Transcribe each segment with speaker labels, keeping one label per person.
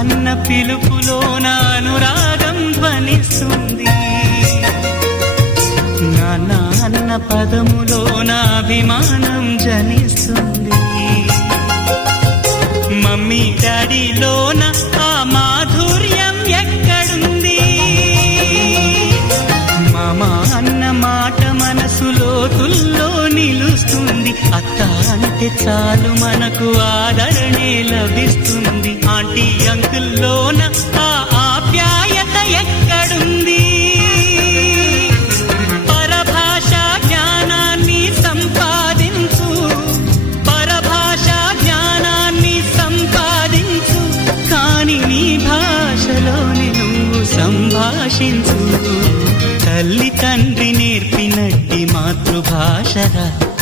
Speaker 1: అన్న పిలుపులో నా అనురాగం ధ్వనిస్తుంది. నాన్న అన్న పదములో నా అభిమానం జనిస్తుంది. మమ్మీ డాడీలోన ఆ మాధుర్యం ఎక్కడుంది? మామ అన్న మాట మనసులో తుల్లో నిలుస్తుంది. అత్త అంటే చాలు మనకు ఆదరణే లభిస్తుంది. ఆంటీ అంకుల్లోన ఆ ఆప్యాయత ఎక్కడుంది? పరభాష జ్ఞానాన్ని సంపాదించు పరభాష జ్ఞానాన్ని సంపాదించు కాని నీ భాషలోని నువ్వు సంభాషించు. తల్లి తండ్రి నేర్పినట్టి మాతృభాషరా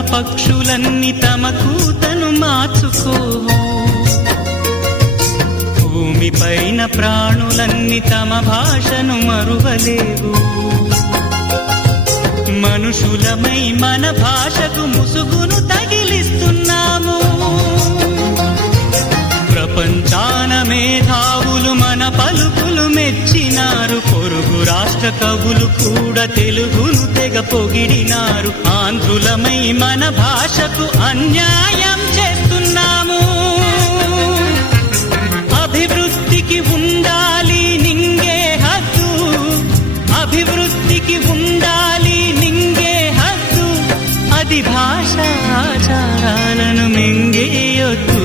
Speaker 1: పక్షులన్నీ తమ కూతను మార్చుకోవు. భూమిపైన ప్రాణులన్నీ తమ భాషను మరువలేవు. మనుషులమై మన భాషకు ముసుగును తగిలిస్తున్నాము. ప్రపంచాన మేధావులు మన పలుకులు మెచ్చినారు. రాష్ట్ర కవులు కూడా తెలుగును తెగ పొగిడినారు. ఆంధ్రులమై మన భాషకు అన్యాయం చేస్తున్నాము. అభివృద్ధికి ఉండాలి నింగే హద్దు. అభివృద్ధికి ఉండాలి నింగే హద్దు. అది భాష ఆచారాలను మింగేయొద్దు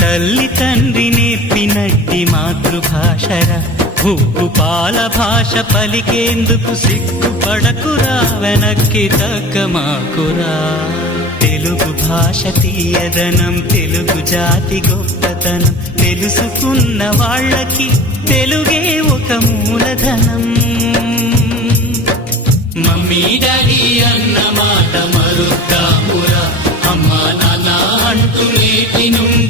Speaker 1: తల్లి తండ్రి నేర్పినట్టి మాతృభాషరా ఉప్పు పాల భాష పలికేందుకు సిగ్గుపడకురా వెనక్కి తగ్గమాకురా. తెలుగు భాష తీయదనం తెలుగు జాతి గొప్పతనం తెలుసుకున్న వాళ్ళకి తెలుగే ఒక మూలధనం. మమ్మీ డాడీ అన్న మాట మరుద్దామురా. అమ్మా నాన్న అంటూ నేటి నుండి